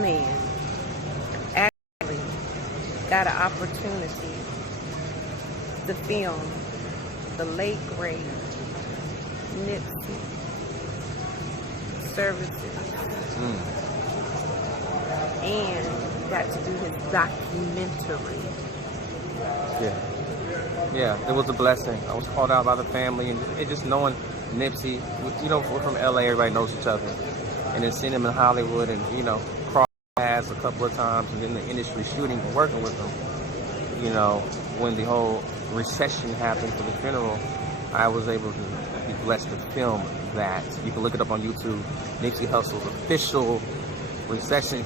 man actually got an opportunity to film the late great Nipsey services and got to do his documentary. Yeah, it was a blessing. I was called out by the family, and it just knowing Nipsey, you know, we're from LA, everybody knows each other, and then seeing him in Hollywood, and you know, cross paths a couple of times, and in the industry shooting and working with him. You know, when the whole recession happened for the funeral, I was able to be blessed to film that. You can look it up on YouTube. Nipsey Hussle's official recession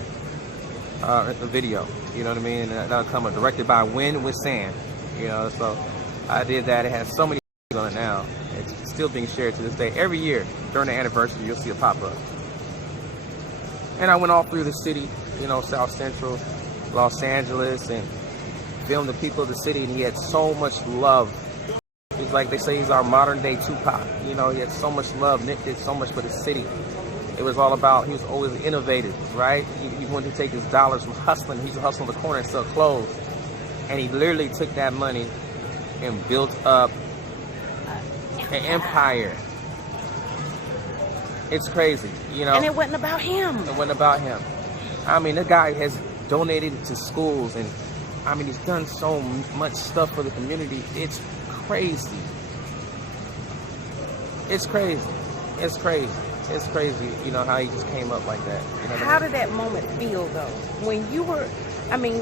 video. You know what I mean? And that'll come up directed by WinwithSan. You know, so I did that. It has so many on it now. It's still being shared to this day. Every year during the anniversary, you'll see it pop up. And I went all through the city, you know, South Central, Los Angeles, and filmed the people of the city. And he had so much love. He's like, they say he's our modern day Tupac. You know, he had so much love. Nick did so much for the city. It was all about, he was always innovative, right? He wanted to take his dollars from hustling. He used to hustle in the corner and sell clothes. And he literally took that money and built up an empire. It's crazy, you know. And it wasn't about him. It wasn't about him. I mean, the guy has donated to schools, and I mean, he's done so much stuff for the community. It's crazy. It's crazy. It's crazy. It's crazy, you know, how he just came up like that. You know how did that moment feel, though? When you were, I mean,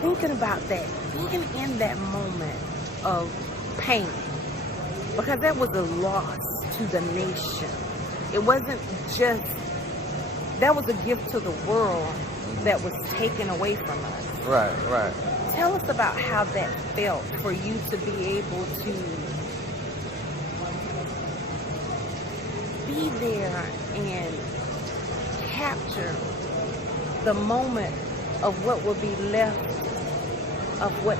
thinking about that, being in that moment of pain, because that was a loss to the nation. It wasn't just, that was a gift to the world that was taken away from us. Right. Tell us about how that felt for you to be able to be there and capture the moment of what will be left of what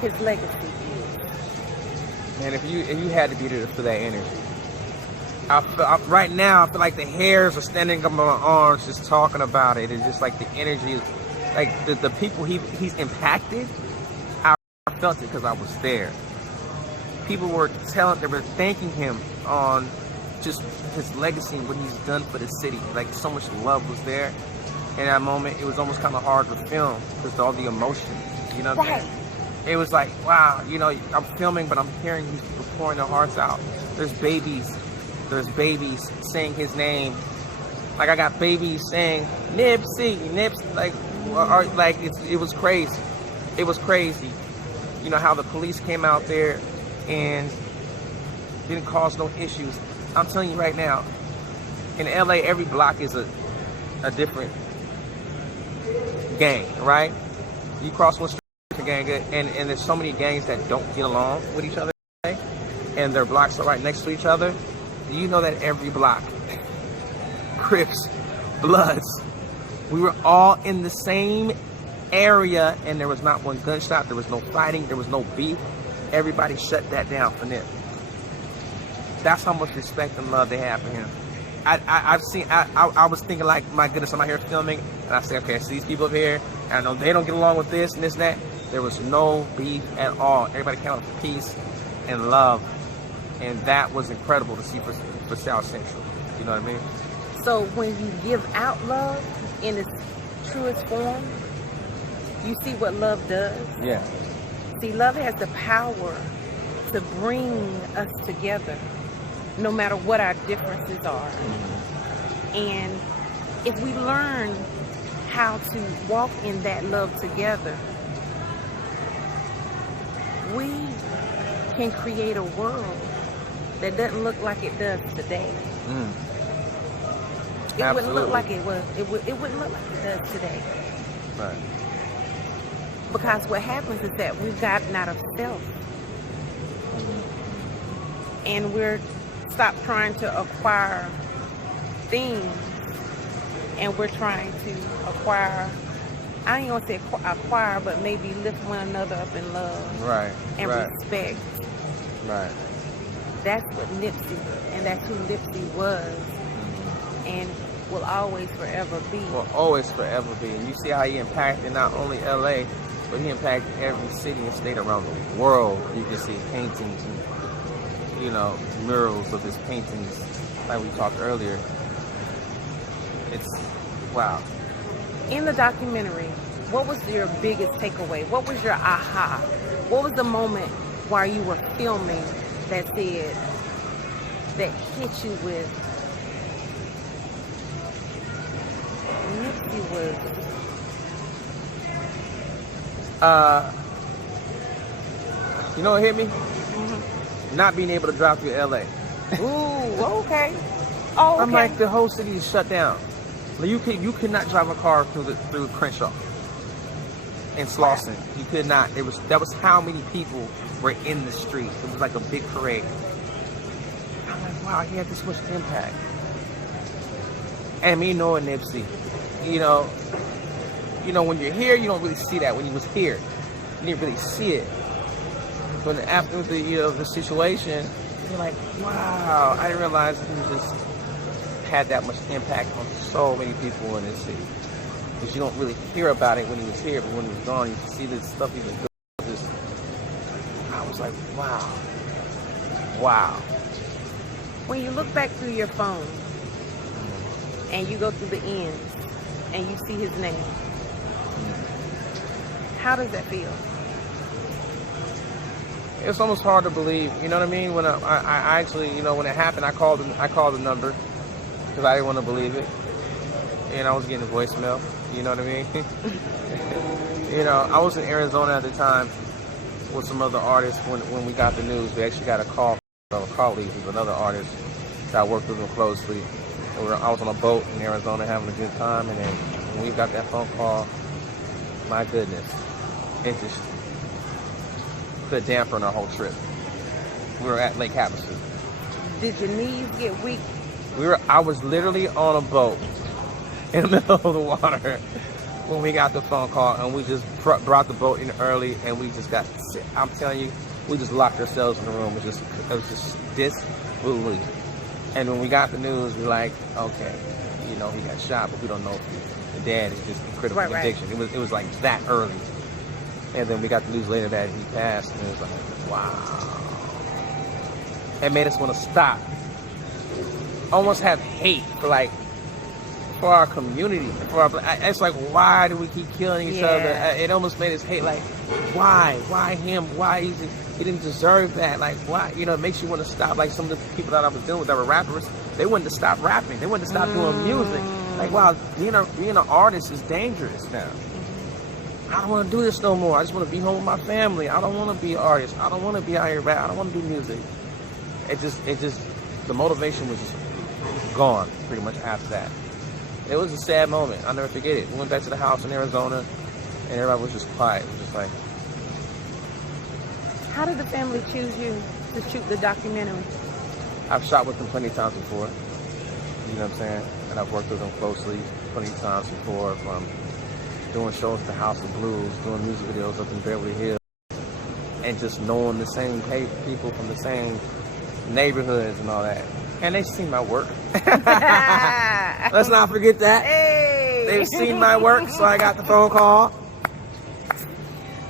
his legacy is. And if you had to be there for that energy, right now I feel like the hairs are standing up on my arms just talking about it, and just like the energy is like the people he's impacted. I felt it because I was there. People were they were thanking him on just his legacy and what he's done for the city. Like, so much love was there. In that moment, it was almost kind of hard to film because of all the emotion. You know what I'm saying? It was like, wow, you know, I'm filming, but I'm hearing these people pouring their hearts out. There's babies saying his name. Like, I got babies saying Nipsey, like it was crazy. It was crazy. You know how the police came out there and didn't cause no issues. I'm telling you right now, in LA, every block is a different gang, right? You cross one street, a gang, and there's so many gangs that don't get along with each other, and their blocks are right next to each other. Do you know that every block, Crips, Bloods, we were all in the same area, and there was not one gunshot, there was no fighting, there was no beef. Everybody shut that down for Nip. That's how much respect and love they have for him. I was thinking, like, my goodness, I'm out here filming, and I say, okay, I see these people up here, and I know they don't get along with this and this and that. There was no beef at all. Everybody came out for peace and love, and that was incredible to see for South Central. You know what I mean? So when you give out love in its truest form, you see what love does? Yeah. See, love has the power to bring us together, no matter what our differences are. And if we learn how to walk in that love together, we can create a world that doesn't look like it does today. It wouldn't look like it was. It wouldn't look like it does today. Right. Because what happens is that we've gotten out of self, and we're stopped trying to acquire things, and we're trying to acquire, I ain't gonna say acquire, but maybe lift one another up in love, right, and respect. Right. That's what Nipsey, and that's who Nipsey was. And will always forever be. Will always forever be. And you see how he impacted not only LA, but he impacted every city and state around the world. You can see paintings and, you know, murals of his paintings, like we talked earlier. It's, wow. In the documentary, what was your biggest takeaway? What was your aha? What was the moment while you were filming that said, that hit you with, Nipsey was... You know what hit me? Mm-hmm. Not being able to drive through LA. Ooh, okay. Oh, okay. I'm like, the whole city is shut down. Like, you could not drive a car through Crenshaw and Slauson. You could not. That was how many people were in the street. It was like a big parade. I'm like, wow, he had this much impact. And me knowing Nipsey, you know, when you're here, you don't really see that. When he was here, you didn't really see it. But after the situation, you're like, wow, I didn't realize he just had that much impact on so many people in this city. Because you don't really hear about it when he was here, but when he was gone, you see this stuff he was doing. I was like, wow. Wow. When you look back through your phone and you go through the ends and you see his name, how does that feel? It's almost hard to believe. You know what I mean? When I actually, you know, when it happened, I called the number because I didn't want to believe it, and I was getting a voicemail. You know what I mean? You know, I was in Arizona at the time with some other artists when we got the news. We actually got a call from a colleague who's another artist that I worked with him closely. I was on a boat in Arizona having a good time, and then when we got that phone call, my goodness, it just put a damper on our whole trip. We were at Lake Havasu. Did your knees get weak? I was literally on a boat in the middle of the water when we got the phone call, and we just brought the boat in early, and we just got, I'm telling you, we just locked ourselves in the room. It was just disbelief. And when we got the news, we're like, okay, you know, he got shot, but we don't know if the dad is just in critical condition. Right. It was like that early. And then we got the news later that he passed, and it was like, wow. It made us want to stop. Almost have hate for our community. It's like, why do we keep killing each other? It almost made us hate, like, why? Why him? Why he didn't deserve that? Like, why? You know, it makes you want to stop. Like, some of the people that I was dealing with that were rappers, they wanted to stop rapping. They wanted to stop doing music. Like, wow, being an artist is dangerous now. I don't want to do this no more. I just want to be home with my family. I don't want to be an artist. I don't want to be out here rap. I don't want to do music. It just, the motivation was just gone pretty much after that. It was a sad moment. I'll never forget it. We went back to the house in Arizona, and everybody was just quiet. It was just like... How did the family choose you to shoot the documentary? I've shot with them plenty of times before. You know what I'm saying? And I've worked with them closely plenty of times before, from doing shows at the House of Blues, doing music videos up in Beverly Hills, and just knowing the same people from the same neighborhoods and all that. And they've seen my work. Let's not forget that. Hey. They've seen my work, so I got the phone call.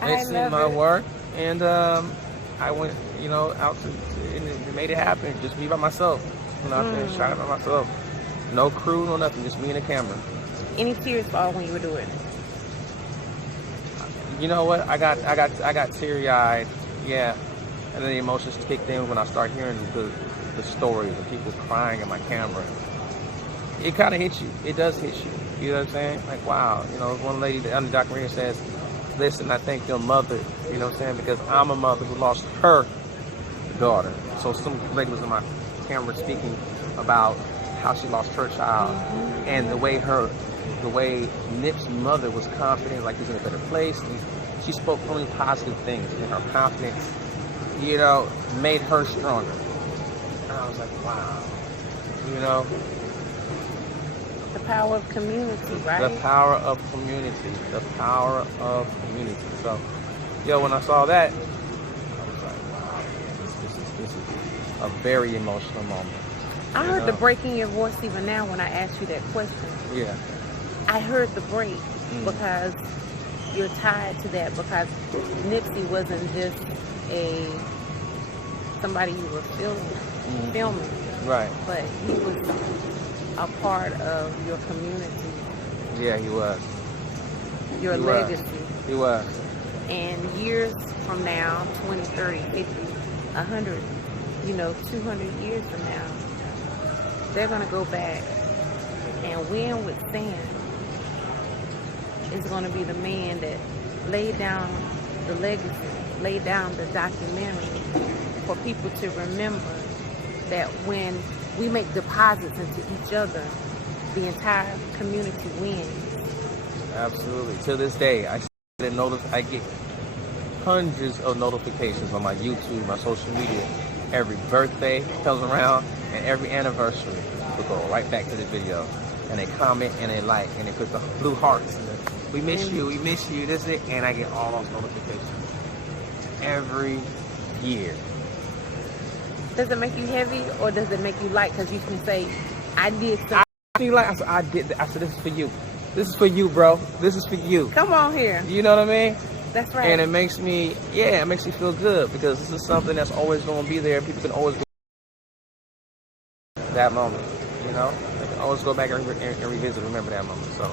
They've seen my work, and I went, you know, out and made it happen. Just me by myself. Went out there and shot it by myself. No crew, no nothing, just me and the camera. Any tears fall when you were doing it? You know what? I got teary-eyed, yeah. And then the emotions kicked in when I start hearing the stories of people crying in my camera. It kind of hits you. It does hit you. You know what I'm saying? Like, wow. You know, one lady on the documentary says, listen, I thank your mother, you know what I'm saying? Because I'm a mother who lost her daughter. So some lady was in my camera speaking about how she lost her child, and the way Nip's mother was confident, like he's in a better place. And she spoke only positive things, and her confidence, you know, made her stronger. And I was like, wow, you know. The power of community, right? The power of community. The power of community. So, yo, when I saw that, I was like, wow, this is a very emotional moment. I heard the break in your voice even now when I asked you that question. Yeah. I heard the break because you're tied to that, because Nipsey wasn't just somebody you were filming. Right. But he was a part of your community. Yeah, he was. Your legacy. He was. And years from now, 20, 30, 50, 100, 200 years from now, they're going to go back and WinwithSan is going to be the man that laid down the legacy, laid down the documentary for people to remember that when we make deposits into each other, the entire community wins. Absolutely. To this day, I get hundreds of notifications on my YouTube, my social media. Every birthday comes around and every anniversary, people go right back to this video and they comment and they like and they put the blue hearts and we miss you, this is it, and I get all those notifications every year. Does it make you heavy or does it make you light? Because you can say, I did something. I did that. I said, this is for you. This is for you, bro. This is for you. Come on here. You know what I mean? That's right. And it makes me feel good because this is something that's always going to be there. People can always go that moment, They can always go back and revisit, remember that moment. So.